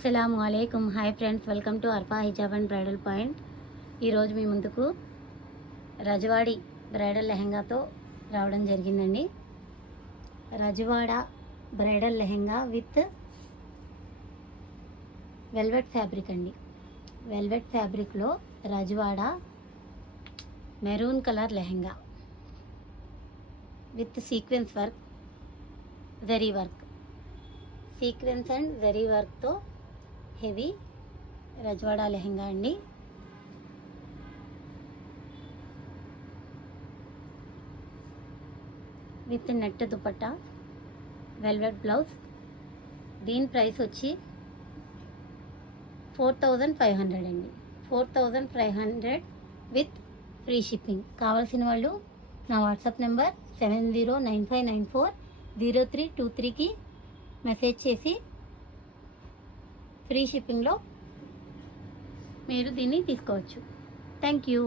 అస్సలాము అలైకుం. Hi friends, welcome to Arfa hijab and bridal point. ఈరోజు మీ ముందుకు రజవాడి బ్రైడల్ లెహెంగాతో రావడం జరిగిందండి. Rajwada bridal lehenga with velvet fabric అండి. వెల్వెట్ ఫ్యాబ్రిక్లో Rajwada maroon colour lehenga with sequence work, zari work, sequence and zari వర్క్తో హెవీ రజవాడా లెహెంగా అండి. With net dupatta, velvet blouse. దీని ప్రైస్ వచ్చి 4500 అండి. 4500 విత్ ఫ్రీ షిప్పింగ్. కావాల్సిన వాళ్ళు నా వాట్సాప్ నెంబర్ 7095940323కి మెసేజ్ చేసి ఫ్రీ షిప్పింగ్లో మీరు దీన్ని తీసుకోవచ్చు. Thank you.